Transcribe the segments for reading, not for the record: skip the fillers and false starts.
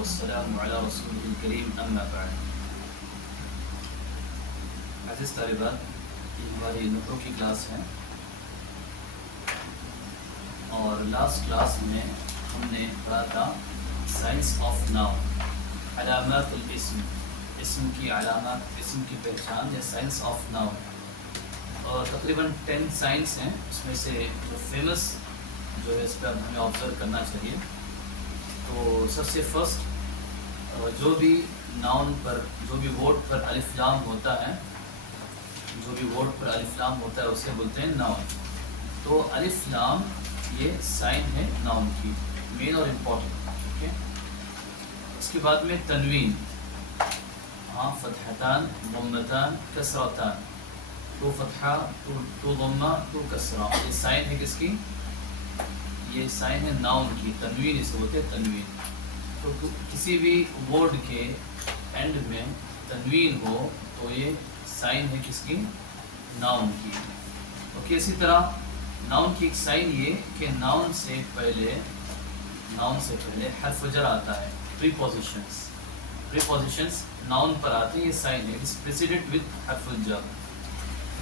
والسلام على رسوله الكريم أما بعد. عزیز طالبات، یہ ہماری نحو کی کلاس ہے اور لاسٹ کلاس میں ہم نے پڑھا تھا سائنس آف ناؤن، علامات الاسم، اسم کی علامات، اسم کی پہچان یا سائنس آف ناؤن. اور تقریباً 10 سائنس ہیں، اس میں سے جو فیمس جو ہے اس پہ اب ہمیں آبزرو کرنا چاہیے. تو سب سے فرسٹ جو بھی ناؤن پر، جو بھی ورڈ پر الف لام ہوتا ہے، جو بھی ورڈ پر الف لام ہوتا ہے اسے بولتے ہیں ناؤن. تو الف لام یہ سائن ہے ناؤن کی، مین اور امپورٹنٹ. ٹھیک ہے. اس کے بعد میں تنوین، ہاں، فتحتان، ضمتان، کسرتان، تو فتحہ، تو ضمہ، تو کسرہ، یہ سائن ہے کس کی؟ یہ سائن ہے ناؤن کی. تنوین اسے بولتے ہیں تنوین. تو کسی بھی ورڈ کے اینڈ میں تنوین ہو تو یہ سائن ہے کس کی؟ ناؤن کی. اوکے. اسی طرح ناؤن کی ایک سائن یہ کہ ناؤن سے پہلے حرف جر آتا ہے. پریپوزیشنز ناؤن پر آتے ہیں، یہ سائن ہے. اٹس پریسیڈڈ ود حرف الجر.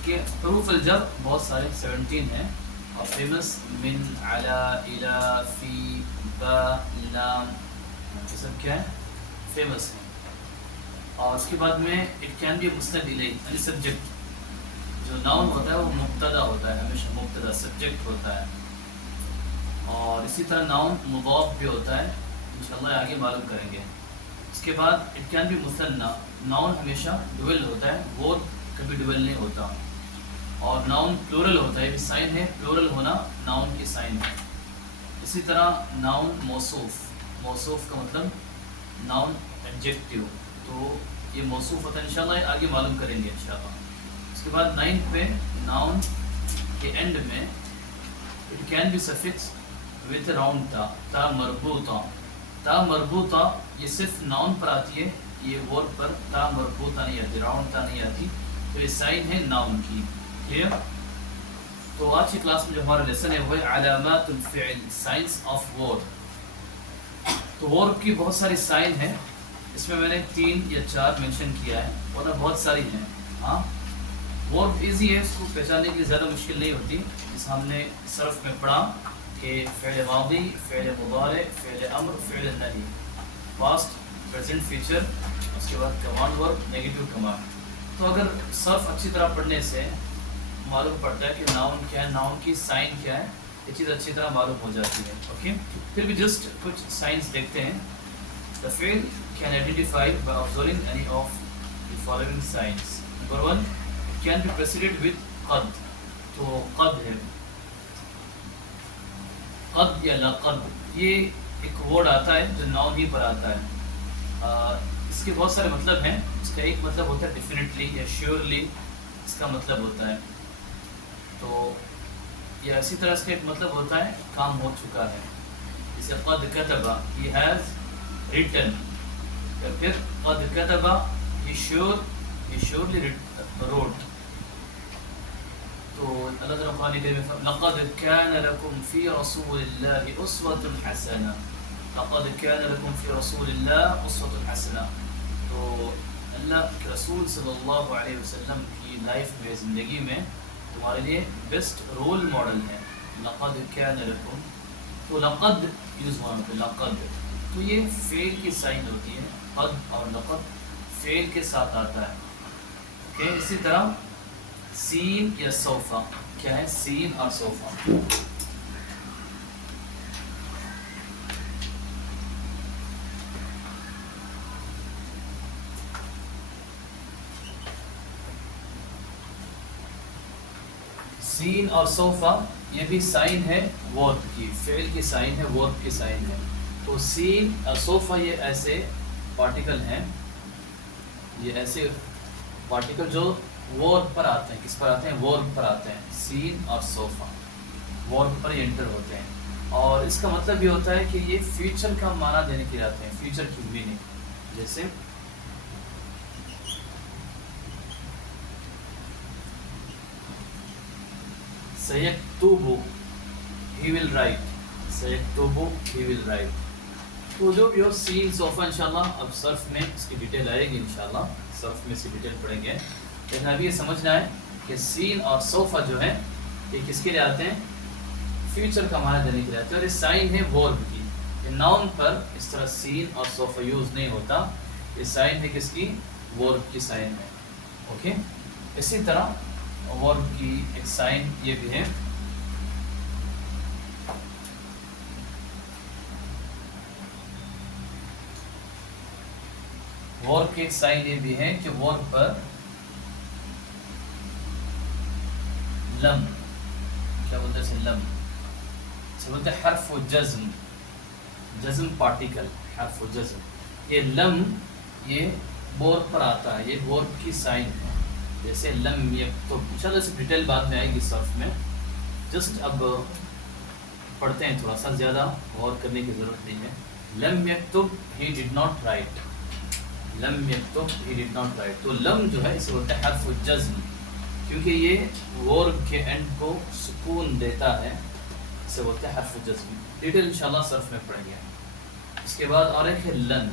کہ حروف الجر بہت سارے 17 ہیں اور فیمس من، علی، الی، فی، با، لام، یہ سب کیا ہے؟ فیمس ہیں. اور اس کے بعد میں اٹ کین بی مسند الیہ، یعنی سبجیکٹ. جو ناؤن ہوتا ہے وہ مبتدا ہوتا ہے، ہمیشہ مبتدا سبجیکٹ ہوتا ہے. اور اسی طرح ناؤن مضاف بھی ہوتا ہے، انشاءاللہ آگے معلوم کریں گے. اس کے بعد اٹ کین بی مثنی، ناؤن ہمیشہ ڈویل ہوتا ہے، ورڈ کبھی ڈویل نہیں ہوتا. اور ناؤن پلورل ہوتا ہے، یہ بھی سائن ہے، پلورل ہونا ناؤن کی سائن ہے. اسی طرح ناؤن موصوف کا مطلب ناؤن ایڈجیکٹیو، تو یہ موصوف ہوتا ہے، انشاءاللہ آگے معلوم کریں گے انشاءاللہ. اس کے بعد 9 پہ ناؤن کے اینڈ میں it can be suffix with round تا مربوطہ. تا مربوطہ یہ صرف ناؤن پر آتی ہے، یہ ورڈ پر تا مربوطہ نہیں آتی، راؤنڈ تا نہیں آتی، تو یہ سائن ہے ناؤن کی. کلیئر؟ تو آج کی کلاس میں جو ہمارا لیسن ہے وہ ہے علامات الفعل، سائنس آف ورڈ. تو ورڈ کی بہت ساری سائن ہیں، اس میں نے 3 یا 4 مینشن کیا ہے، ورنہ بہت ساری ہیں. ہاں، ورڈ ایزی ہے، اس کو پہچاننے کے لیے زیادہ مشکل نہیں ہوتی. جس ہم نے صرف میں پڑھا کہ فعل ماضی، فعل مضارع، فعل امر، فعل نہی، پاسٹ، پریزنٹ فیچر، اس کے بعد کمانڈ ورب، نیگیٹو کمانڈ. تو اگر صرف اچھی طرح پڑھنے سے معلوم پڑتا ہے کہ ناؤن کیا ہے، ناؤن کی سائن کیا ہے، یہ چیز اچھی طرح معلوم ہو جاتی ہے. اوکے. پھر بھی جسٹ کچھ سائنس دیکھتے ہیں. The field can identify by observing any of the following signs. Number 1, it can be preceded with قد. تو قد ہے، قد یا لقد، یہ ایک ورڈ آتا ہے جو ناؤن ہی پر آتا ہے. اس کے بہت سارے مطلب ہیں. اس کا ایک مطلب ہوتا ہے ڈیفینیٹلی یا شیورلی، اس کا مطلب ہوتا ہے. تو یا اسی طرح اس کا ایک مطلب ہوتا ہے کام ہو چکا ہے، جیسے قد کتب، he has written. یا پھر قد کتب، he surely wrote. تو اللہ تعالیٰ قرآن کریم میں لقد كان لكم في رسول الله أسوة حسنة، لقد كان لكم في رسول الله أسوة حسنة. تو اللہ کے رسول صلی اللہ علیہ وسلم کی لائف میں، زندگی میں تمہارے لیے بیسٹ رول ماڈل ہے. لقد كان لكم، تو لقد یوز ہونا پہ لقد، تو یہ فعل کی سائن ہوتی ہے. قد اور لقد فعل کے ساتھ آتا ہے. اوکے. اسی طرح سین یا سوفا، کیا ہے سین اور سوفا؟ سین اور سوفا یہ بھی سائن ہے ورب کی، فعل کی سائن ہے، ورب کی سائن ہے. تو سین اور صوفہ یہ ایسے پارٹیکل ہیں، یہ ایسے پارٹیکل جو ورب پر آتے ہیں. کس پر آتے ہیں؟ ورب پر آتے ہیں. سین اور صوفہ ورب پر انٹر ہوتے ہیں. اور اس کا مطلب یہ ہوتا ہے کہ یہ فیوچر کا معنی دینے کے لیے آتے ہیں، فیوچر کی میننگ. جیسے سیکتب، he will write. سیکتب، he will write. تو جو بھی ہو سین صوفہ انشاءاللہ اب صرف میں اس کی ڈیٹیل آئے گی انشاءاللہ، صرف میں اس کی ڈیٹیل پڑھیں گے، لیکن ابھی یہ سمجھنا ہے کہ سین اور صوفہ جو ہے یہ کس کے لیے آتے ہیں؟ فیوچر کا معنی دینے کے لیے آتے ہیں، اور یہ سائن ہے ورب کی، یہ ناؤن پر اس طرح سین اور صوفہ یوز نہیں ہوتا، یہ سائن ہے کس کی؟ ورب کی سائن ہے. اوکے، اسی طرح ورب کی ایک سائن یہ بھی ہے، ورب کی ایک سائن یہ بھی ہے کہ ورب پر لم، کیا بولتے ہیں لم سے بولتے ہیں حرف و جزم، جزم پارٹیکل، حرف و جزم. یہ لم یہ ورب پر آتا ہے، یہ ورب کی سائن ہے. جیسے لم یکتب، انشاءاللہ اس ڈیٹیل بعد میں آئے گی صرف میں، جسٹ اب پڑھتے ہیں، تھوڑا سا زیادہ غور کرنے کی ضرورت نہیں ہے. لم یکتب ہی ڈڈ ناٹ رائٹ، لم یکتب ہی ڈڈ ناٹ رائٹ. تو لم جو ہے اسے بولتے ہیں حرف الجزم، کیونکہ یہ ورب کے اینڈ کو سکون دیتا ہے، اسے بولتے ہیں حرف الجزم. ڈیٹیل انشاءاللہ صرف میں پڑھیں گے. اس کے بعد اور ایک ہے لن،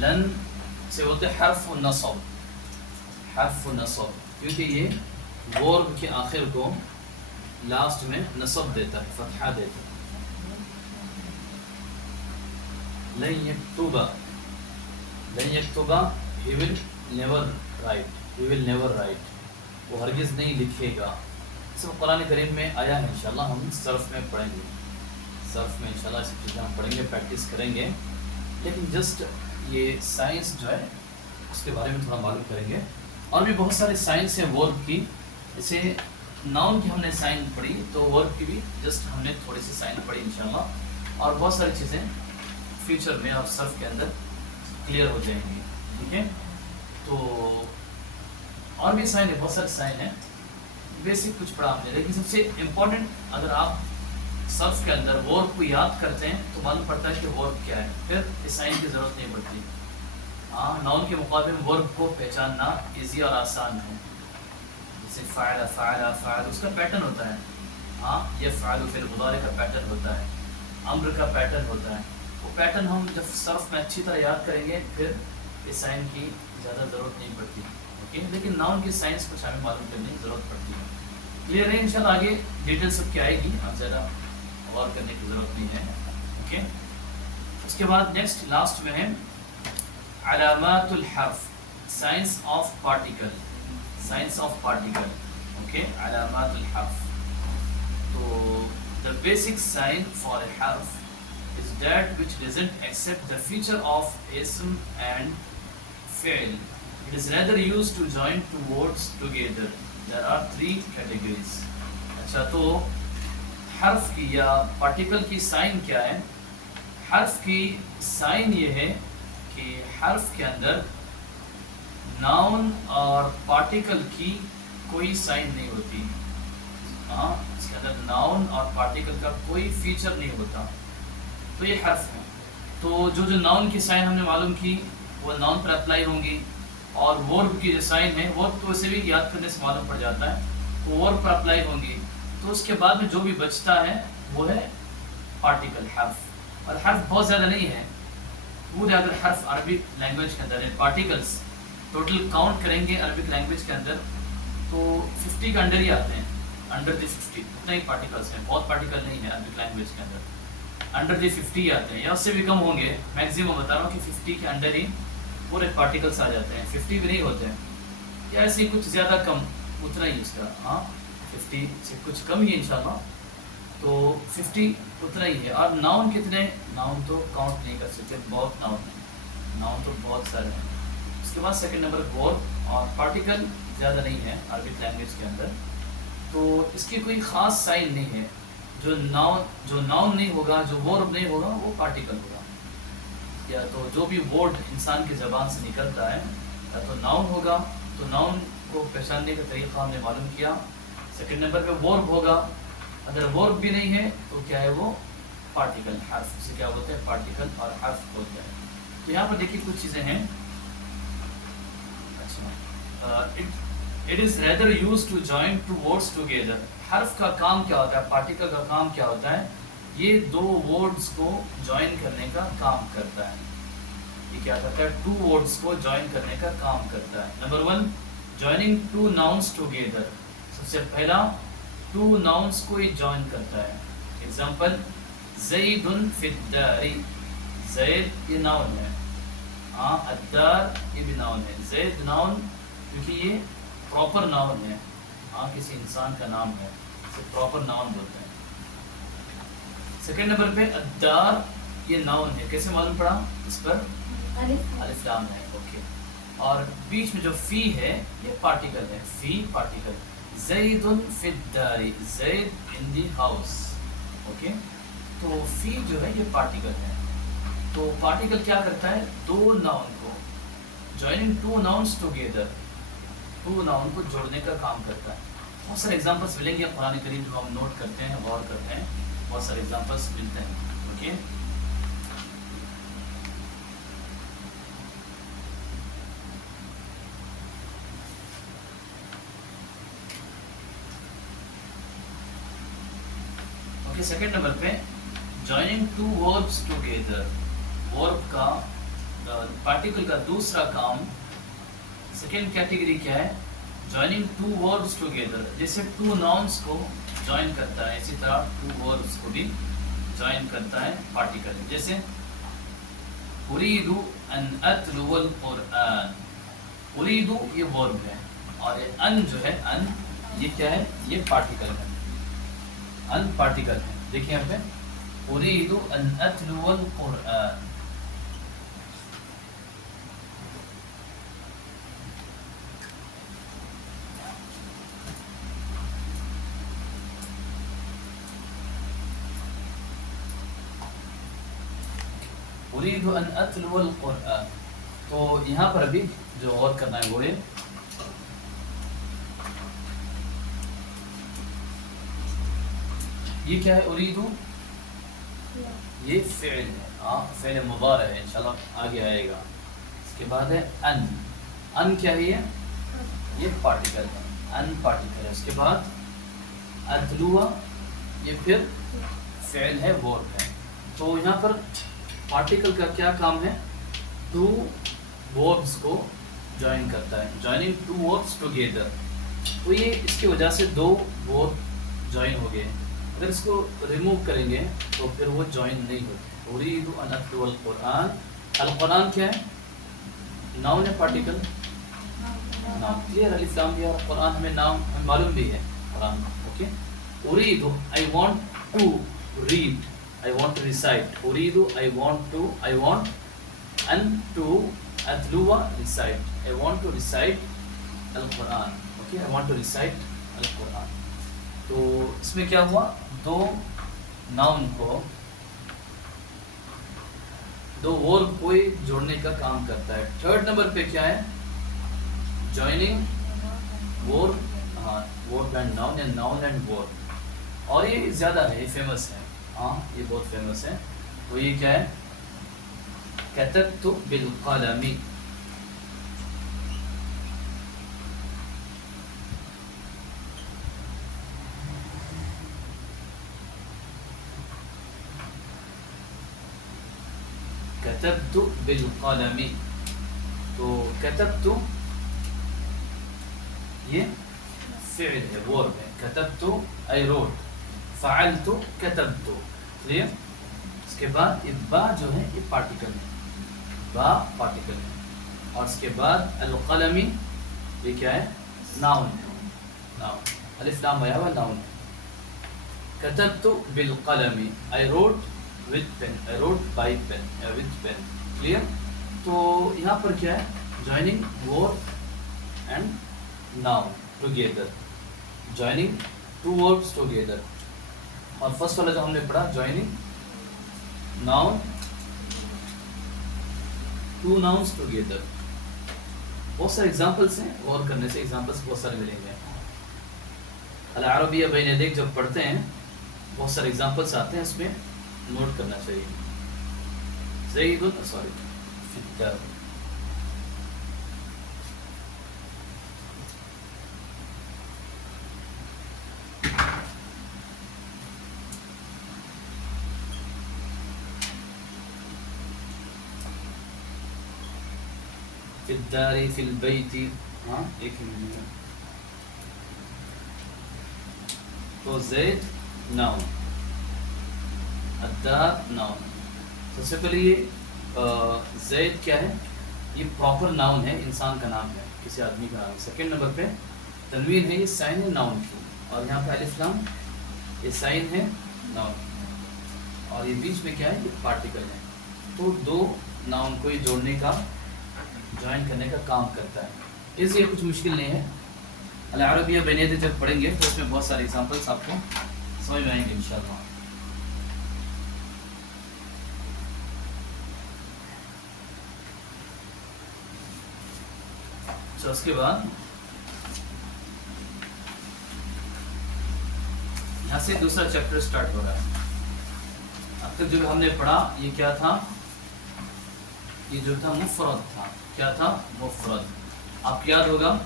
لن سے بولتے ہیں حرف النصب، حرف النصب، کیونکہ یہ ورب کے آخر کو لاسٹ میں نصب دیتا ہے، فتحہ دیتا ہے. لن یکتبا، لن یکتبا he will never write, he will never write, وہ ہرگز نہیں لکھے گا. سب قرآن کریم میں آیا ہے، انشاءاللہ ہم صرف میں پڑھیں گے، صرف میں انشاءاللہ اس چیزیں ہم پڑھیں گے، پریکٹس کریں گے. لیکن جسٹ یہ سائنس جو ہے اس کے بارے میں تھوڑا معلوم کریں گے. اور بھی بہت سارے سائنس ہیں ورب کی، جیسے ناؤن کی ہم نے سائن پڑھی، تو ورب کی بھی جسٹ ہم نے تھوڑی سی سائن پڑھی انشاءاللہ. اور بہت ساری چیزیں فیوچر میں اور صرف کے اندر کلیئر ہو جائیں گی. ٹھیک ہے، تو اور بھی سائن ہے، بہت سارے سائن ہیں، بیسک کچھ پڑھا ہم نے. لیکن سب سے امپورٹنٹ اگر آپ صرف کے اندر ورب کو یاد کرتے ہیں تو معلوم پڑتا ہے کہ ورب کیا ہے، پھر اس سائن کی ضرورت نہیں پڑتی. ہاں، ناؤن کے مقابلے میں ورب کو پہچاننا ایزی اور آسان ہے. جیسے فعل، فعل، فعل اس کا پیٹرن ہوتا ہے. ہاں، یفعل فعل مضارع کا پیٹرن ہوتا ہے، امر کا پیٹرن ہوتا ہے. وہ پیٹرن ہم جب صرف میں اچھی طرح یاد کریں گے پھر اس سائن کی زیادہ ضرورت نہیں پڑتی. اوکے، لیکن ناؤن کی سائنس کچھ ہمیں معلوم کرنے کی ضرورت پڑتی ہے. کلیئر ہے انشاءاللہ. آگے ڈیٹیل سب کی آئے گی، اب زیادہ غور کرنے کی ضرورت نہیں ہے. اوکے، اس کے بعد نیکسٹ لاسٹ میں ہے علامات الحرف، science of particle, science of particle. Okay, علامات الحرف. تو the basic sign for a harf is that which doesn't accept the feature of ism and fi'l. It is rather used to join two words together. There are three categories. اچھا، تو حرف کی یا particle کی sign کیا ہے؟ حرف کی سائن یہ ہے کہ حرف کے اندر ناؤن اور پارٹیکل کی کوئی سائن نہیں ہوتی. ہاں، اس کے اندر ناؤن اور پارٹیکل کا کوئی فیچر نہیں ہوتا، تو یہ حرف ہے. تو جو ناؤن کی سائن ہم نے معلوم کی وہ ناؤن پر اپلائی ہوں گی، اور ورب کی جو سائن ہے ورب تو اسے بھی یاد کرنے سے معلوم پڑ جاتا ہے، وہ ورب پر اپلائی ہوں گی. تو اس کے بعد میں جو بھی بچتا ہے وہ ہے پارٹیکل، حرف. اور حرف بہت زیادہ نہیں ہے، پورے اگر حرف عربک لینگویج کے اندر ہے، پارٹیکلس ٹوٹل کاؤنٹ کریں گے عربک لینگویج کے اندر تو 50 کے انڈر ہی آتے ہیں، انڈر دی 50 اتنا ہی پارٹیکلس ہیں. بہت پارٹیکل نہیں ہے عربک لینگویج کے اندر، انڈر دی 50 آتے ہیں یا اس سے بھی کم ہوں گے. میکسیمم بتا رہا ہوں کہ 50 کے انڈر ہی پورے پارٹیکلس آ جاتے ہیں، 50 بھی نہیں ہوتے ہیں، یا ایسے ہی کچھ زیادہ کم، اتنا ہی اس کا. ہاں، 50 سے کچھ کم ہی انشاءاللہ، تو 50 اتنا ہی ہے. اور ناؤن کتنے؟ ناؤن تو کاؤنٹ نہیں کر سکتے، بہت ناؤن ہیں، ناؤن تو بہت سارے ہیں. اس کے بعد سیکنڈ نمبر ورب، اور پارٹیکل زیادہ نہیں ہے عربک لینگویج کے اندر، تو اس کی کوئی خاص سائن نہیں ہے. جو ناؤن نہیں ہوگا، جو ورب نہیں ہوگا، وہ پارٹیکل ہوگا. یا تو جو بھی ورڈ انسان کی زبان سے نکلتا ہے یا تو ناؤن ہوگا، تو ناؤن کو پہچاننے کا طریقہ ہم نے معلوم کیا. سیکنڈ نمبر پہ ورب ہوگا، اگر ورب بھی نہیں ہے تو کیا ہے وہ پارٹیکل، حرف. اسے کیا بولتے ہیں؟ پارٹیکل اور حرف بولتے ہیں. تو یہاں پر دیکھیے کچھ چیزیں ہیں. اچھا، It is rather used to join two words together. حرف کا کام کیا ہوتا ہے, پارٹیکل کا کام کیا ہوتا ہے, یہ دو ورڈز کو جوائن کرنے کا کام کرتا ہے. یہ کیا کرتا ہے, ٹو ورڈز کو جوائن کرنے کا کام کرتا ہے. Number 1, joining two nouns together. سب سے پہلا ٹو ناؤنس کو یہ جوائن کرتا ہے. ایگزامپل, زید فی الدار. زید یہ ناؤن ہے, ہاں الدار یہ بھی ناؤن ہے. زید ناؤن کیونکہ یہ پراپر ناؤن ہے, ہاں کسی انسان کا نام ہے, اسے پراپر ناؤن بولتے ہیں. سیکنڈ نمبر پہ الدار یہ ناؤن ہے. کیسے معلوم پڑا, اس پر الف لام ہے. اوکے, اور بیچ میں جو فی ہے یہ پارٹیکل ہے. فی پارٹیکل. زید فی الدار, زید ان دی ہاؤس. اوکے, تو فی جو ہے یہ پارٹیکل ہے. تو پارٹیکل کیا کرتا ہے, دو ناؤن کو joining two nouns together, two noun کو جوڑنے کا کام کرتا ہے. بہت سارے ایگزامپلس ملیں گے قرآن کریم جو ہم نوٹ کرتے ہیں, غور کرتے ہیں, بہت سارے ایگزامپلس ملتے ہیں. Okay, okay. سیکنڈ نمبر پہ جوائننگ ٹو وربس ٹوگیدر. ورب کا پارٹیکل کا دوسرا کام, سیکنڈ کیٹیگری کیا ہے, جوائننگ ٹو وربس ٹوگیدر. جیسے ٹو ناؤنس کو جوائن کرتا ہے, اسی طرح ٹو وربس کو بھی جوائن کرتا ہے پارٹیکل. جیسے اريد ان اتلو القرآن. اريد یہ ورب ہے, اور یہ ان جو ہے, ان یہ کیا ہے, یہ پارٹیکل ہے. ان پارٹیکل ہے. دیکھیں یہاں پہ اريد ان اتلو القرآن. اريد ان اتلو القرآن. تو یہاں پر ابھی جو غور کرنا ہے وہ ہے, یہ کیا ہے, اريد یہ فعل ہے, ہاں فعل مضارع ہے, انشاءاللہ آگے آئے گا. اس کے بعد ہے ان. ان کیا ہے, یہ پارٹیکل ہے, ان پارٹیکل ہے. اس کے بعد اتلو یہ پھر فعل ہے, ورب ہے. تو یہاں پر پارٹیکل کا کیا کام ہے, ٹو وربس کو جوائن کرتا ہے, جوائننگ ٹو وربس ٹوگیدر. تو یہ اس کی وجہ سے دو ورب جوائن ہو گئے. اگر اس کو ریموو کریں گے تو پھر وہ جوائن نہیں ہوتے. اريد ان اتلو القرآن. القرآن کیا ہے, ناؤن ہے, پارٹیکل نام. کلیئر, الف لام بھی, اور قرآن ہمیں نام ہمیں معلوم بھی ہے قرآن. اوکے, اريد I want to read, I want to recite. اريد I want and to اتلو recite. I want to recite القرآن. Okay, I want to recite القرآن. تو اس میں کیا ہوا, دو ناؤن کو, دو ورب کو جوڑنے کا کام کرتا ہے. تھرڈ نمبر پہ کیا ہے, جوائننگ ورب, ہاں ورب اینڈ ناؤن, یا ناؤن اینڈ ورب. اور یہ زیادہ ہے, یہ فیمس ہے, ہاں یہ بہت فیمس ہے. تو یہ کیا ہے, کتبت بالقلم. کتبت بالقلم. تو کتبت یہ فعل ہے, ورب ہے. کتبت I wrote, فعلت کتبت. کلیئر. اس کے بعد یہ با جو ہے یہ پارٹیکل ہے, با پارٹیکل ہے. اور اس کے بعد القلم یہ کیا ہے, ناؤن ہے, ناؤن, الف لام آیا ہوا ناؤن ہے. کتبت بالقلم I wrote with pen, I wrote by pen, with pen. Clear. تو یہاں پر کیا ہے, joining verb and noun together, joining two verbs together. اور فرسٹ والا جو ہم نے پڑھا, joining noun to nouns together. بہت سارے ایگزامپلس ہیں, غور کرنے سے ایگزامپلس بہت سارے ملیں گے. العربیہ بین یدیک جب پڑھتے ہیں بہت سارے ایگزامپلس آتے ہیں, اس میں نوٹ کرنا چاہیے. زید سوری فی الدار. فی الدار فی البیت. ہاں ایک ہی منٹ. تو زید ناؤن, الدار ناؤن. سب سے پہلے یہ زید کیا ہے؟ یہ پراپر ناؤن ہے, انسان کا نام ہے, کسی آدمی کا نام ہے. سیکنڈ نمبر پہ تنوین ہے, یہ سائن ہے ناؤن کی, اور یہاں پہ الف لام یہ سائن ہے ناؤن, اور یہ بیچ میں کیا ہے؟ یہ پارٹیکل ہے. تو دو ناؤن کو یہ جوڑنے کا, جوائن کرنے کا کام کرتا ہے. اس لیے کچھ مشکل نہیں ہے. العربیہ بنیادی جب پڑھیں گے تو اس میں بہت سارے ایگزامپلس آپ کو سمجھ میں آئیں گے انشاءاللہ. تو اس کے بعد یہاں سے دوسرا چیپٹر سٹارٹ ہو رہا ہے. اب تک جو ہم نے پڑھا یہ کیا تھا؟ یہ جو تھا مفرد تھا. کیا تھا؟ مفرد. آپ یاد ہوگا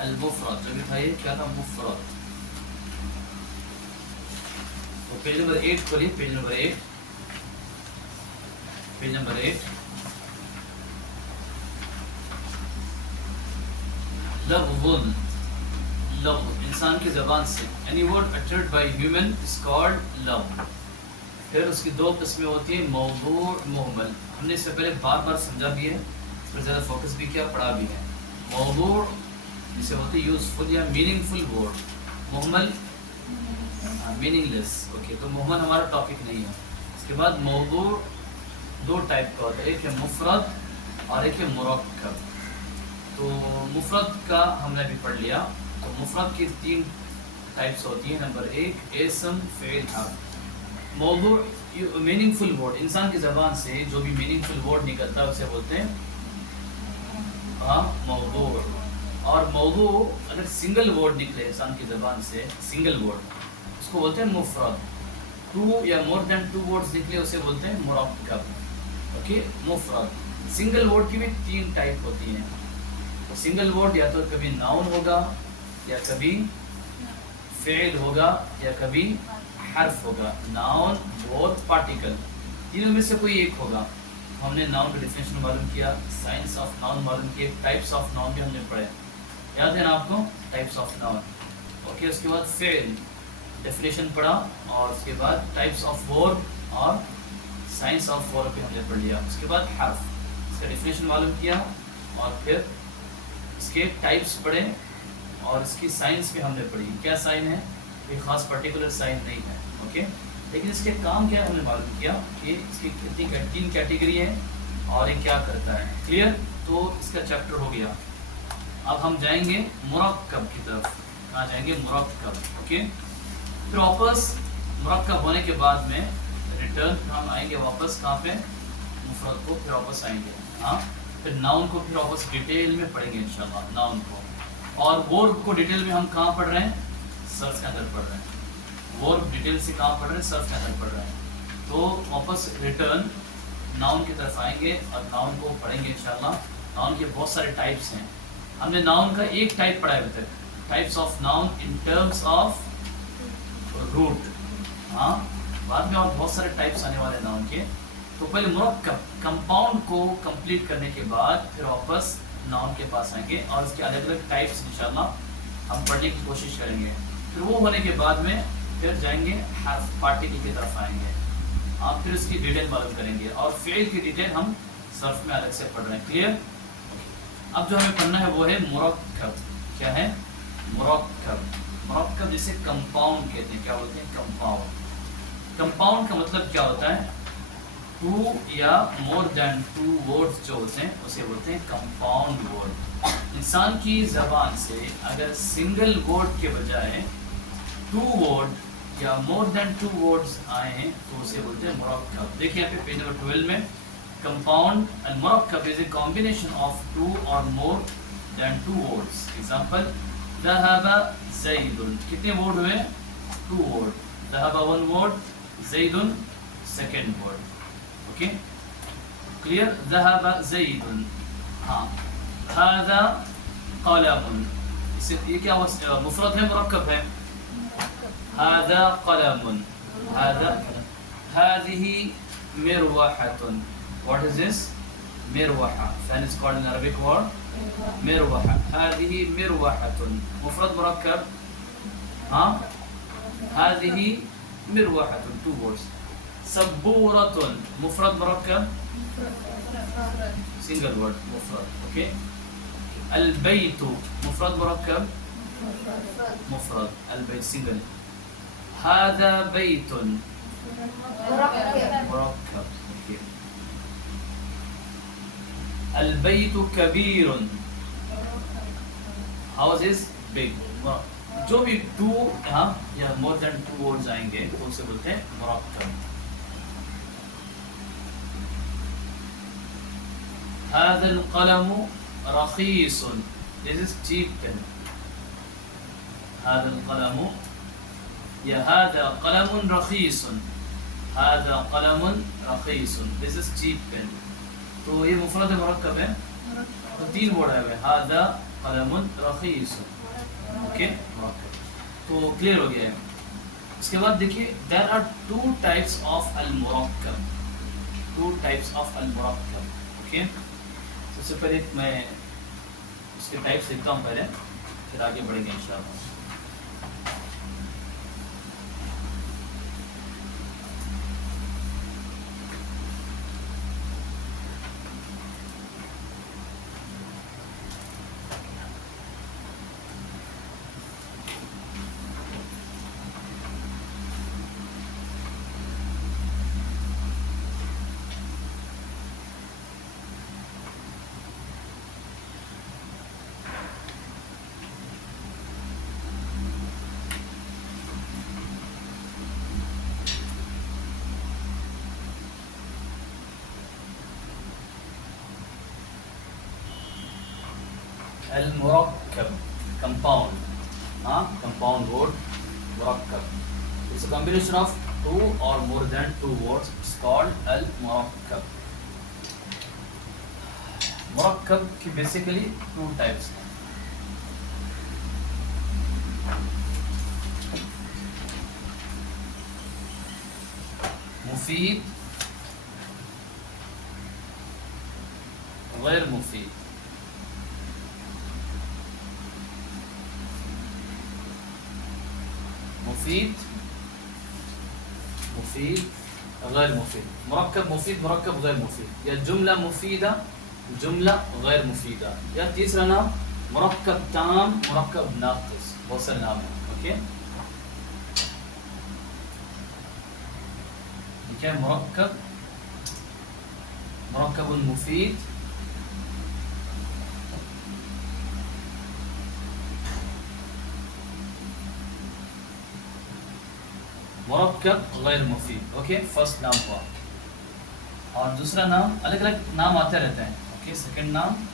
المفرد جو بھی تھا, یہ کیا تھا؟ مفرد. تو پیج نمبر 8 کھولیے, پیج نمبر 8, پیج نمبر 8. لفظ, لفظ انسان کی زبان سے, any word uttered by human is called لفظ. پھر اس کی دو قسمیں ہوتی ہیں, موضوع, مہمل. ہم نے اس سے پہلے بار بار سمجھا بھی ہے, اس پر زیادہ فوکس بھی کیا, پڑھا بھی ہے. موضوع جسے ہوتی ہے یوزفل یا میننگ فل ورڈ, مہمل میننگ لیس. اوکے, تو مہمل ہمارا ٹاپک نہیں ہے. اس کے بعد موضوع دو ٹائپ کا ہوتا ہے, ایک ہے مفرد اور ایک ہے مرکب. تو مفرد کا ہم نے ابھی پڑھ لیا. تو مفرد کی 3 ٹائپس ہوتی ہیں. نمبر 1 اسم, فعل, حرف. موضوع میننگ فل ورڈ, انسان کی زبان سے جو بھی میننگ فل ورڈ نکلتا ہے اسے بولتے ہیں موضوع. اور موضوع اگر سنگل ورڈ نکلے انسان کی زبان سے, سنگل ورڈ, اس کو بولتے ہیں مفرد. 2 یا مور دین 2 ورڈز نکلے اسے بولتے ہیں مرکب. اوکے, مفرد. سنگل ورڈ کی بھی 3 ٹائپ ہوتی ہیں. سنگل ورڈ یا تو کبھی ناؤن ہوگا, یا کبھی فعل ہوگا, یا کبھی حرف ہوگا. ناؤن, ورب, پارٹیکل, تینوں میں سے کوئی ایک ہوگا. ہم نے ناؤن کا ڈیفینیشن معلوم کیا, سائنس آف ناؤن معلوم کیا, ٹائپس آف ناؤن بھی ہم نے پڑھے, یاد ہے نا آپ کو, ٹائپس آف ناؤن. اوکے, اس کے بعد فعل ڈیفینیشن پڑھا, اور اس کے بعد ٹائپس آف ورب اور سائنس آف ورب بھی ہم نے پڑھ لیا. اس کے بعد حرف, اس کا ڈیفینیشن معلوم کیا, اور پھر اس کے ٹائپس پڑھے, اور اس کی سائنس بھی ہم نے پڑھی. کیا سائن ہے؟ کوئی خاص پرٹیکولر سائن نہیں ہے. اوکے, لیکن اس کے کام کیا ہم نے معلوم کیا کہ اس کی کتنی 3 کیٹیگری ہیں اور یہ کیا کرتا ہے. کلیئر؟ تو اس کا چیپٹر ہو گیا. اب ہم جائیں گے مرکب کی طرف. کہاں جائیں گے؟ مرکب. اوکے, پھر واپس مرکب ہونے کے بعد میں ریٹرن ہم آئیں گے واپس کہاں پہ؟ مفرد کو پھر واپس آئیں گے. ہاں, پھر ناؤن کو پھر واپس ڈیٹیل میں پڑھیں گے انشاءاللہ, ناؤن کو. اور ورب کو ڈیٹیل میں ہم کہاں پڑھ رہے ہیں؟ صرف کے اندر پڑھ رہے ہیں. ورب ڈیٹیل سے کہاں پڑھ رہے ہیں؟ صرف کے اندر پڑھ رہے ہیں. تو واپس ریٹرن ناؤن کی طرف آئیں گے اور ناؤن کو پڑھیں گے انشاءاللہ. ناؤن کے بہت سارے ٹائپس ہیں. ہم نے ناؤن کا ایک ٹائپ پڑھا ہے ابھی تک, types of noun in terms of root. ہاں, بعد میں اور بہت سارے ٹائپس آنے والے ناؤن کے. تو پہلے مرکب, کمپاؤنڈ کو کمپلیٹ کرنے کے بعد پھر واپس ناؤن کے پاس آئیں گے, اور اس کے الگ الگ ٹائپس انشاءاللہ ہم پڑھنے کی کوشش کریں گے. پھر وہ ہونے کے بعد میں پھر جائیں گے حرف, پارٹیکل کی طرف آئیں گے. آپ پھر اس کی ڈیٹیل معلوم کریں گے, اور فعل کی ڈیٹیل ہم صرف میں الگ سے پڑھ رہے ہیں. کلیئر؟ اب جو ہمیں پڑھنا ہے وہ ہے مرکب. کیا ہے؟ مرکب. مرکب جسے کمپاؤنڈ کہتے ہیں. کیا بولتے ہیں؟ کمپاؤنڈ. کمپاؤنڈ کا مطلب کیا ہوتا ہے؟ 2 یا مور دین 2 ورڈز جو ہوتے ہیں اسے بولتے ہیں کمپاؤنڈ ورڈ. انسان کی زبان سے اگر سنگل ورڈ کے بجائے 2 ورڈ یا مور دین 2 ورڈز آئیں تو اسے بولتے ہیں مرکب. دیکھیں یہاں پہ پیج نمبر 12 میں, compound and murakkab is a combination of 2 or more than 2 words. Example, ذهب زيد. کتنے ورڈ ہوئے؟ 2 ورڈ. ذهب 1 word, زيد second word. Okay, clear? ذهب زيد. ہاں, هذا قلم. یہ کیا مفرد ہے مرکب ہے؟ هذا قلم. هذا, هذه مروحة. What is this? مروحة. Fan is called in Arabic word مروحة. هذه مروحة. مفرد مركب ها هذه مروحة. two words. سبورة مفرد مركب single word مفرد. اوكي. البيت مفرد مركب مفرد. البيت single. هذا بيت مركب. اوكي. البيت كبير. house is big. جو بھی ٹو یہاں یا مور دین ٹو ورڈز آئیں گے تو اسے بولتے ہیں مرکب. هذا القلم رخيص. This is cheap pen. هذا القلم یا هذا قلم رخيص. هذا قلم رخيص. This is cheap pen. تو یہ مفرد مرکب ہے تو تین ورڈ ہے. هذا قلم رخيص. اوکے تو کلیئر ہو گیا ہے. اس کے بعد دیکھیے there are two types of المرکب. ٹو ٹائپس آف المرکب. اوکے سب سے پہلے میں اس کے ٹائپس لکھتا ہوں پہلے پھر آگے بڑھیں گے انشاءاللہ. المركب compound. Compound word مركب. It's a combination of two or more than two words. It's called al-murakkab. مركب کی basically two types ہیں. مفید غیر مفید. مفید مفید غیر مفید. مرکب مفید مرکب غیر مفید. یا جملہ مفیدہ جملہ غیر مفیدہ. یا تیسرا نام مرکب تام مرکب ناقص. بہت سارے نام ہیں. اوکے کیا مرکب مرکب مفید مرکب غیر مفید. اوکے فرسٹ نام ہوا. اور دوسرا نام الگ الگ نام آتے رہتے ہیں. اوکے سیکنڈ نام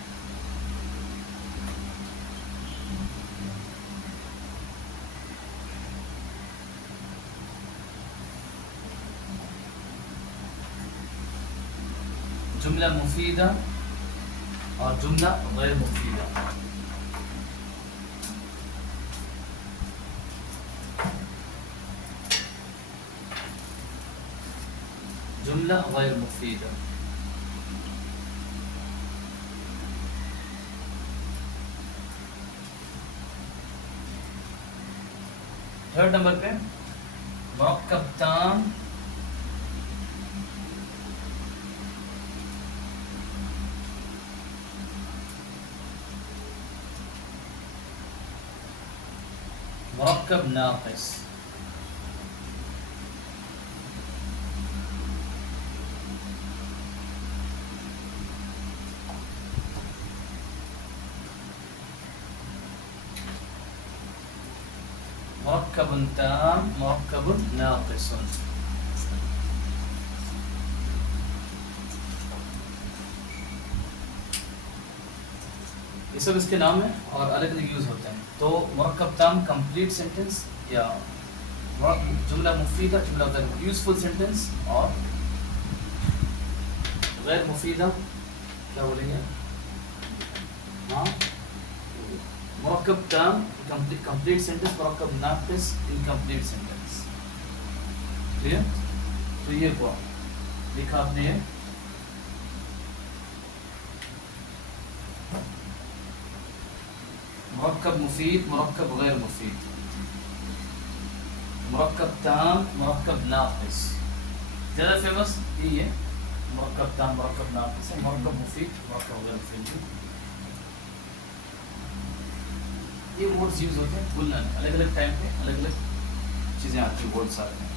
جملہ مفیدہ اور جملہ غیر مفیدہ. جملہ غیر مفیدہ. تھرڈ نمبر پہ مرکب تام مرکب ناقص. مرکب تام مرکب ناقص. یہ سب اس کے نام ہیں اور الگ الگ یوز ہوتے ہیں. تو مرکب تام کمپلیٹ سینٹینس یا جملہ مفیدہ جملہ غیر یوزفل سینٹینس. اور غیر مفیدہ کیا بولیں گے ہاں مرکب تام complete sentence مرکب ناقص incomplete sentence. کلیئر. تو یہ ہوا لکھا آپ نے مرکب مفید، مرکب غیر مفید، مرکب تام، مرکب ناقص. زیادہ فیمس یہی ہے، مرکب تام مرکب ناقص ہے، مرکب مفید مرکب غیر مفید. یہ ورڈز یوز ہوتے ہیں بولنا الگ الگ ٹائم پہ الگ الگ چیزیں آتی ہیں ورڈس آتے ہیں.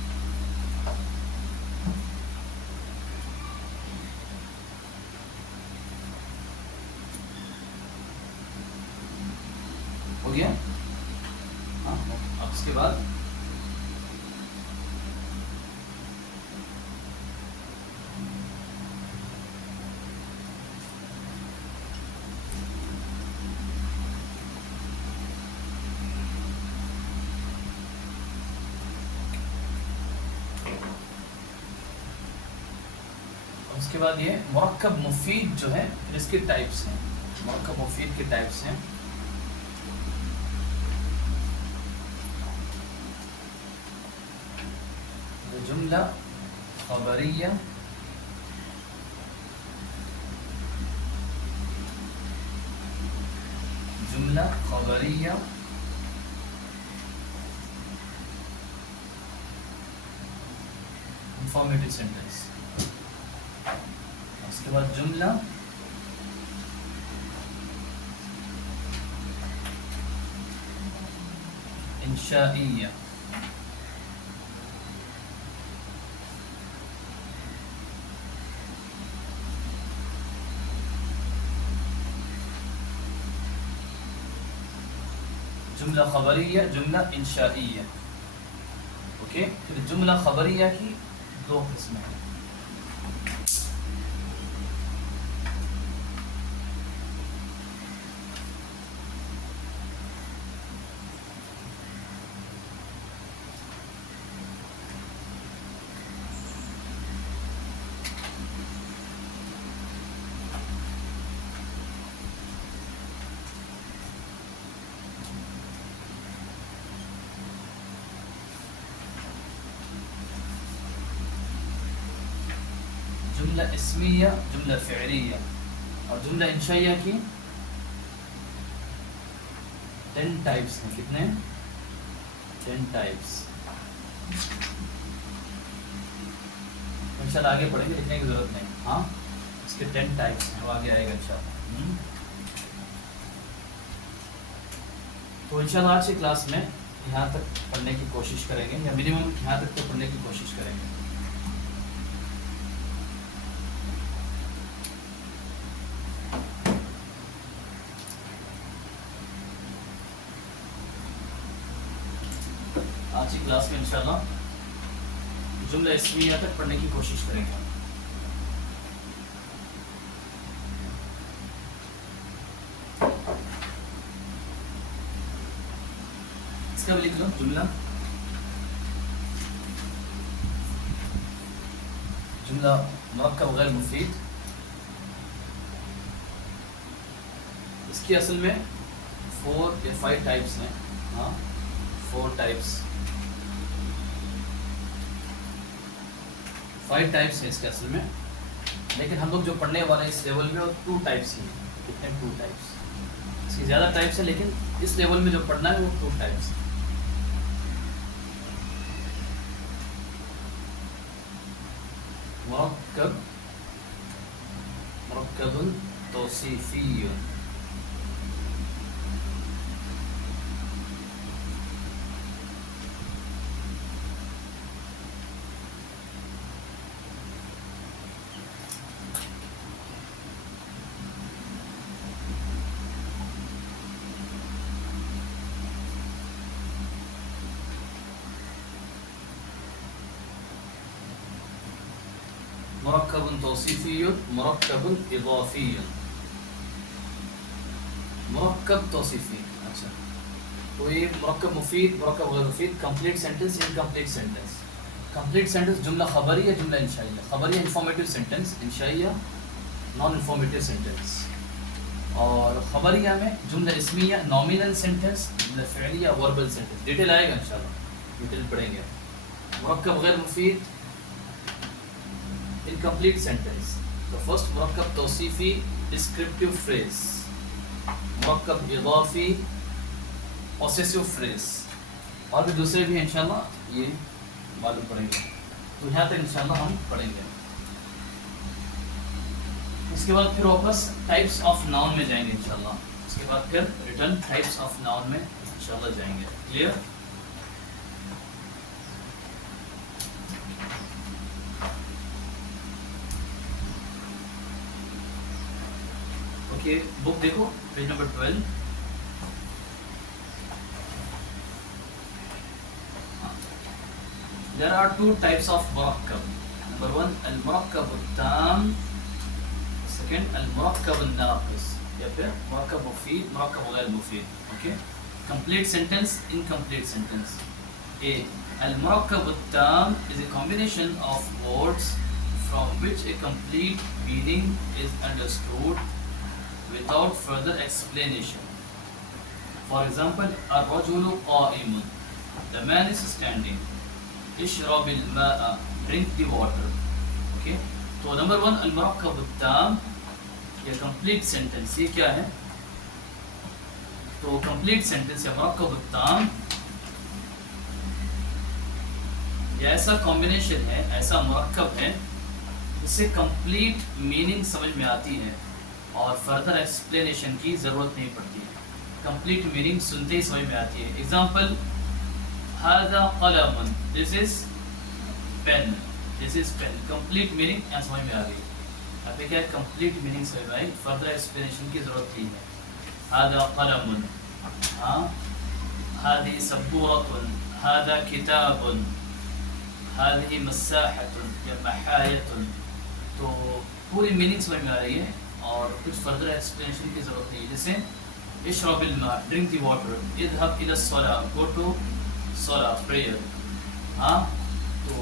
ہو گیا؟ ہاں. اب اس کے بعد یہ مرکب مفید جو ہے اس کے ٹائپس ہیں. مرکب مفید کے ٹائپس ہیں. جملہ خبریہ، جملہ خبریہ، انفارمیٹیو سینٹینس. اس کے بعد جملہ انشائیہ، جملہ خبریہ، جملہ انشائیہ. اوکے. پھر جملہ خبریہ کی دو قسمیں ہیں. جملہ اسمیہ، جملہ فعلیہ. اور جملہ انشائیہ کی 10 ٹائپس ہیں. کتنے؟ 10 ٹائپس. انشاءاللہ آگے پڑھیں گے، لکھنے کی ضرورت نہیں. ہاں اس کے 10 ٹائپس ہیں، وہ آگے آئے گا انشاءاللہ. تو انشاءاللہ آج کی کلاس میں یہاں تک پڑھنے کی کوشش کریں گے، یا منیمم یہاں تک تو پڑھنے کی کوشش کریں گے. آج کی کلاس میں انشاءاللہ جملہ اسمیہ تک پڑھنے کی کوشش کریں گے. اس کا بھی لکھ لو جملہ، جملہ مرکب غیر مفید. اس کی اصل میں 4 یا 5 ٹائپس ہیں. ہاں 4 ٹائپس، 5 ٹائپس ہیں اس کے اصل میں. لیکن ہم لوگ جو پڑھنے والے اس لیول میں وہ 2 ٹائپس ہی ہیں. کتنے؟ 2 ٹائپس. اس کی زیادہ ٹائپس ہیں لیکن اس لیول میں جو پڑھنا ہے وہ 2 ٹائپس ہیں. مرکب، مرکب توصیفی، مرکب توصیفی، مرکب اضافی. مرکب توصیفی، اچھا تو یہ مرکب مفید، مرکب غیر مفید، complete sentence, incomplete sentence. Complete sentence جملہ خبریہ، جملہ انشائیہ. خبریہ انفارمیٹیو سینٹینس، انشائیہ نان انفارمیٹیو سینٹینس. اور خبریہ میں جملہ اسمیہ نامینل سینٹینس، جملہ فعلیہ وربل سینٹینس. ڈیٹیل آئے گا انشاءاللہ، ڈیٹیل پڑھیں گے. مرکب غیر مفید incomplete sentence. تو فرسٹ مرکب توصیفی descriptive phrase. مرکب اضافی پوسیسو فریز، اور بھی دوسرے بھی ہیں انشاءاللہ یہ معلوم پڑیں گے. تو یہاں تک انشاءاللہ ہم پڑھیں گے. اس کے بعد پھر واپس ٹائپس آف ناؤن میں جائیں گے انشاءاللہ. اس کے بعد پھر ریٹرن ٹائپس آف ناؤن میں انشاءاللہ جائیں گے. کلیئر؟ اوکے، بک دیکھو page number 12. There are two types of murakkab. Number one, al-murakkab al-tam. Second, al-murakkab al-naqis. یا پھر murakkab mufid, murakkab غیر mufid. Okay? Complete sentence, incomplete sentence. A. Al-murakkab al-tam is a combination of words from which a complete meaning is understood without further explanation. For example, ar-rajulu qa'imun. The man is standing. اشرب الماء, drink the water. Okay, تو number 1 المرکب التام، یہ complete sentence. یہ کیا ہے؟ تو complete sentence یا مرکب التام یہ ایسا کمبینیشن ہے، ایسا مرکب ہے جس سے کمپلیٹ میننگ سمجھ میں آتی ہے اور فردر ایکسپلینیشن کی ضرورت نہیں پڑتی ہے. کمپلیٹ میننگ سنتے ہی سمجھ میں آتی ہے. ایگزامپل، هذا قلم، this is pen، this is pen. Complete meaning یہاں سمجھ میں آ گئی. اب کیا ہے؟ کمپلیٹ میننگ سمجھ میں آئی، فردر ایکسپلینیشن کی ضرورت نہیں ہے. هذا قلم، هذه سبورة، هذا كتاب، هذه مساحة یا محایة. تو پوری میننگ سمجھ میں آ رہی ہے اور کچھ فردر ایکسپلینیشن کی ضرورت نہیں ہے. جیسے اشرب الماء، drink the water. اذهب إلى الصلاة، go to صلاة، prayer. تو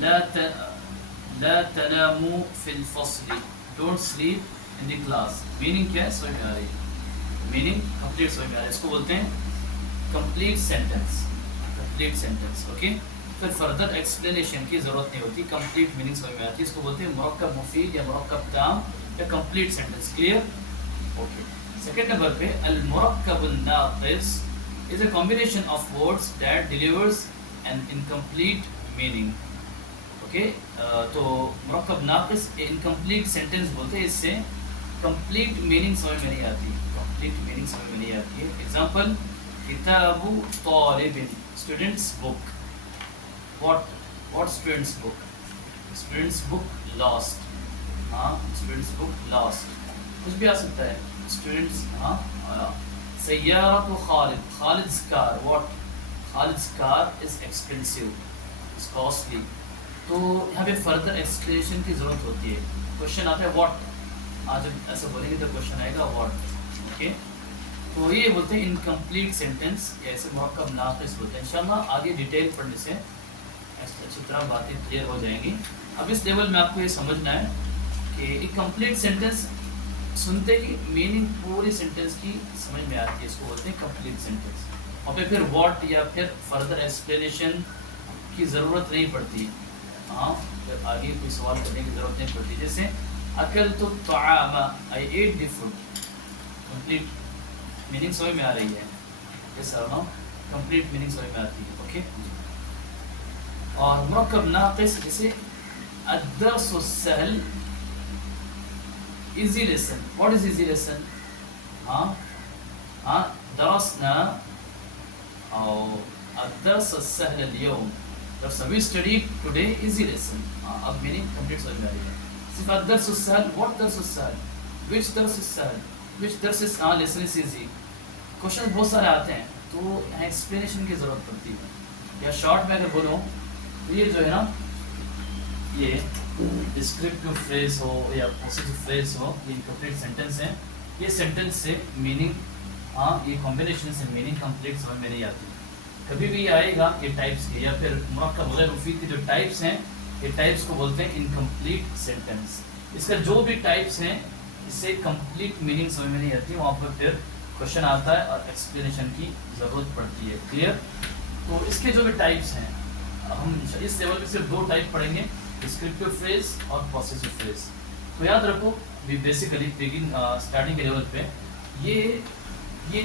لا تناموا في الفصل، don't sleep in the class. Meaning کیا ہے؟ سمجھ میں آ رہی ہے، میننگ کمپلیٹ سمجھ میں آ رہی ہے. اس کو بولتے ہیں complete sentence. Complete sentence. Okay, پھر فردر ایکسپلینیشن کی ضرورت نہیں ہوتی، کمپلیٹ میننگ سمجھ میں آتی ہے. اس کو بولتے ہیں مرکب مفید یا مرکب تام یا complete sentence. Clear? Okay. Second number پہ المرکب الناقص is a combination of words that delivers an incomplete meaning. Okay, تو مرکب ناقص incomplete sentence بولتے ہیں. اس سے complete meaning سمجھ میں نہیں آتی، complete meaning سمجھ میں نہیں آتی ہے. Example، کتاب طالب، student's book. What student's book? Student's book lost. Student's book lost. کچھ بھی آ سکتا ہے. Students سیارت Khalid, خالد's car. What? خالد's car is expensive, is costly. تو یہاں پہ فردر ایکسپلینیشن کی ضرورت ہوتی ہے. کوشچن آتا ہے واٹ، آج جب ایسا بولیں گے تو کوشچن آئے گا واٹ. اوکے، تو یہ بولتے ہیں انکمپلیٹ سینٹینس یا ایسے مرکب ناقص بولتے ہیں. انشاءاللہ آگے ڈیٹیل پڑھنے سے اچھی طرح باتیں کلیئر ہو جائیں گی. اب اس لیول میں آپ کو یہ سمجھنا ہے کہ ایک کمپلیٹ سینٹینس سنتے ہی میننگ پوری سینٹینس کی سمجھ میں آتی ہے، اس کو بولتے ہیں کمپلیٹ سینٹینس. اور پھر واٹ یا پھر فردر ایکسپلینیشن کی ضرورت نہیں پڑتی. پھر آگے کوئی سوال کرنے کی ضرورت نہیں پڑتی. جیسے اکلت الطعام، I ate the food. Complete meaning سمجھ میں آ رہی ہے. یس اور نو؟ کمپلیٹ میننگ سمجھ میں آتی ہے. اوکے. اور مرکب ناقص جیسے الدرس السهل، easy lesson. What is easy lesson? درسنا أو الدرس السهل اليوم. We studied today easy lesson. اب meaning complete سمجھ میں آ رہی ہے. صرف الدرس السهل. What درس السهل? Which درس السهل? Which درس is lesson is easy. Question بہت سارے آتے ہیں تو یہاں ایکسپلینیشن کی ضرورت پڑتی ہے. یا شارٹ میں اگر بولوں تو یہ جو ہے نا، یہ ڈسکرپٹیو فریز ہو یا پوزیٹیو فریز ہو، یہ انکمپلیٹ سینٹینس ہے. یہ سینٹینس سے میننگ، یہ کمبینیشن سے میننگ کمپلیٹ سمجھ میں نہیں آتی. کبھی بھی آئے گا یہ ٹائپس کے یا پھر مرکب غیر مفید کے جو ٹائپس ہیں، یہ ٹائپس کو بولتے ہیں انکمپلیٹ سینٹینس. اس کا جو بھی ٹائپس ہیں اس سے کمپلیٹ میننگ سمجھ میں نہیں آتی، وہاں پر پھر کوشچن آتا ہے اور ایکسپلینیشن کی ضرورت پڑتی ہے. کلیئر؟ تو اس کے جو بھی ٹائپس ہیں، ہم اس لیول پہ صرف 2 ٹائپ پڑھیں گے، ڈسکرپٹیو فریز اور پوزیٹیو فریز. تو یاد رکھو بھی بیسیکلی اسٹارٹنگ کے لیول پہ یہ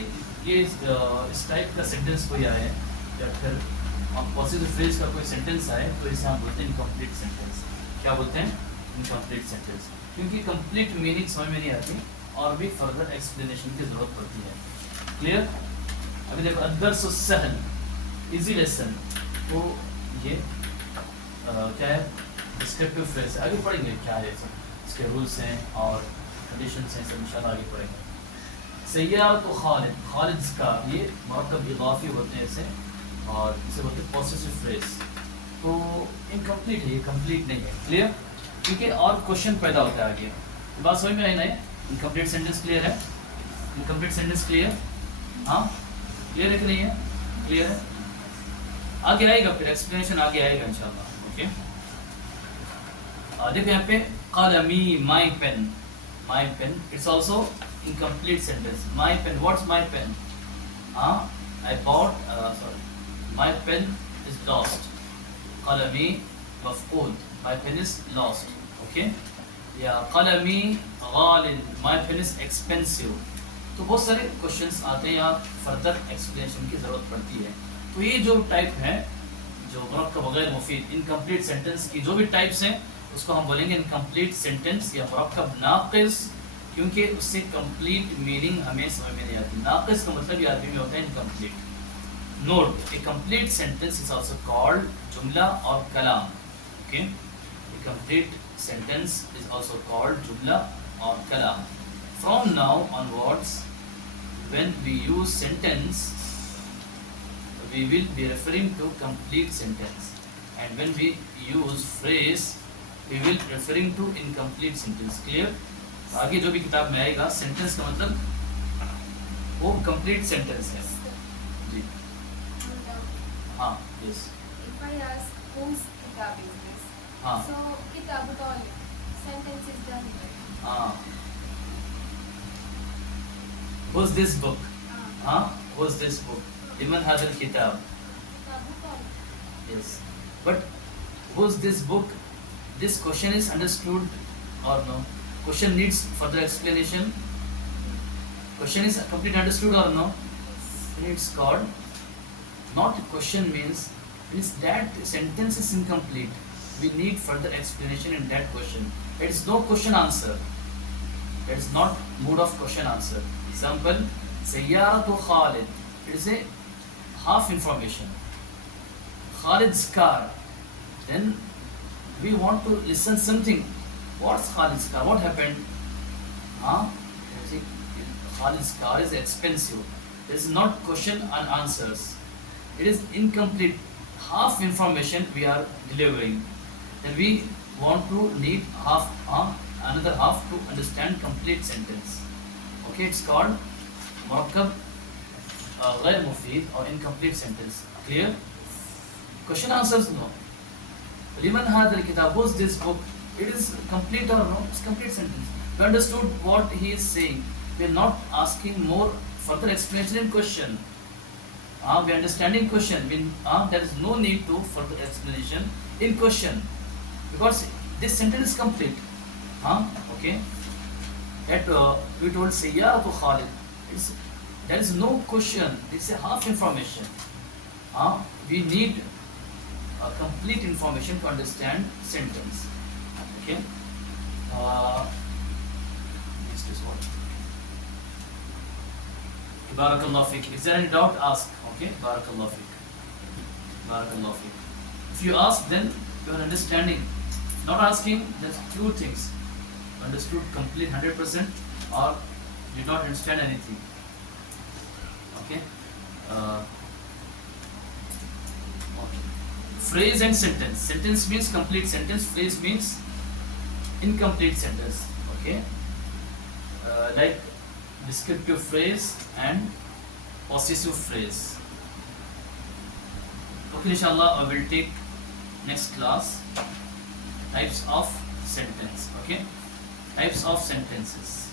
اس ٹائپ کا سینٹینس کوئی آئے یا پھر پوسیسو فریز کا کوئی سینٹینس آئے تو اسے ہم بولتے ہیں انکمپلیٹ سینٹینس. کیا بولتے ہیں؟ Incomplete sentence. کیونکہ کمپلیٹ میننگ سمجھ میں نہیں آتی اور بھی فردر ایکسپلینیشن کی ضرورت پڑتی ہے. کلیئر؟ ابھی دیکھو الدرس السہل ایزی لیسن تو یہ کیا ہے ڈسکرپٹیو فریز ہے. آگے پڑھیں گے کیا ہے اس کے رولس ہیں اور کنڈیشنس ہیں سب انشاءاللہ آگے پڑھیں گے. سیارۃ خالد خالد کا یہ مرکب اضافی ہوتے ہیں اسے اور اسے بولتے ہیں پوسیسو فریز. تو انکمپلیٹ ہے یہ کمپلیٹ نہیں ہے. کلیئر؟ کیونکہ اور کوشچن پیدا ہوتا ہے آگے. بات سمجھ میں آئی نہیں؟ انکمپلیٹ سینٹینس کلیئر ہے؟ Incomplete sentence clear? ہاں کلیئر ہے کہ نہیں ہے؟ کلیئر ہے. آگے آئے گا پھر ایکسپلینیشن آگے آئے گا انشاءاللہ. اوکے دیکھو یہاں پہ قلمی my pen. My pen it's also incomplete sentence. My pen, what's my pen? I bought, sorry, my pen is lost. قلمي مفقود. My pen is lost. Okay? Yeah, قلمي غال. My pen is expensive. تو بہت سارے questions آتے ہیں یا further explanation کی ضرورت پڑتی ہے. تو یہ جو ٹائپ ہے جو مرکب غیر مفید incomplete sentence کی جو بھی ٹائپس ہیں اس کو ہم بولیں گے incomplete sentence یا مرکب ناقص, کیونکہ اس سے کمپلیٹ میننگ ہمیں سمجھ میں نہیں آتی. ناقص کا مطلب یہ عربی میں ہوتا ہے incomplete. Not a complete sentence is also called جملہ اور کلام. Okay a complete sentence is also called جملہ اور کلام. From now on words when we use sentence we will be referring to complete sentence, and when we use phrase we will referring to incomplete sentence. Clear? آگے جو بھی کتاب میں آئے گا sentence کا مطلب وہ کمپلیٹ سینٹینس ہے. جی ہاں یس. ہاں ہاں who's this book? ہاں who's this book? لمن هذا الكتاب? Yes, but who's this book? This question is understood or no? Question needs further explanation. Question is completely understood or no? It's called not question means that sentence is incomplete. We need further explanation in that question. It is no question answer. It is not mood of question answer. Example, Sayyaratu Khalid. It is a half information. Khalid's car. Then we want to listen something. What's Khalid's car? What happened? Khalid's car is expensive. There is not question and answers. It is incomplete. Half information we are delivering. Then we want to need half, another half to understand complete sentence. Okay, it's called murakkab غیر مفید or incomplete sentence. Clear? Question answers no. لمن هذا الكتاب? Who's this book? It is complete or no? It's complete sentence. We understood what he is saying. We are not asking more further explanation in question. We are understanding question. There is no need to further explanation in question because this sentence is complete. Okay. That we told Sayyaratu Khalid. There is no question. It's a half information. We need a complete information to understand sentence. Okay. Next is what? Barakallahu feek. Is there any doubt? Ask. Okay. Barakallahu feek. Barakallahu feek. If you ask, then you are understanding. Not asking, there's two things. Understood complete 100% or you don't understand anything. Okay. Okay. Phrase and sentence. Sentence means complete sentence. Phrase means incomplete sentence. Okay. Like descriptive phrase and possessive phrase. Okay, inshallah I will take next class types of sentence. Okay, types of sentences.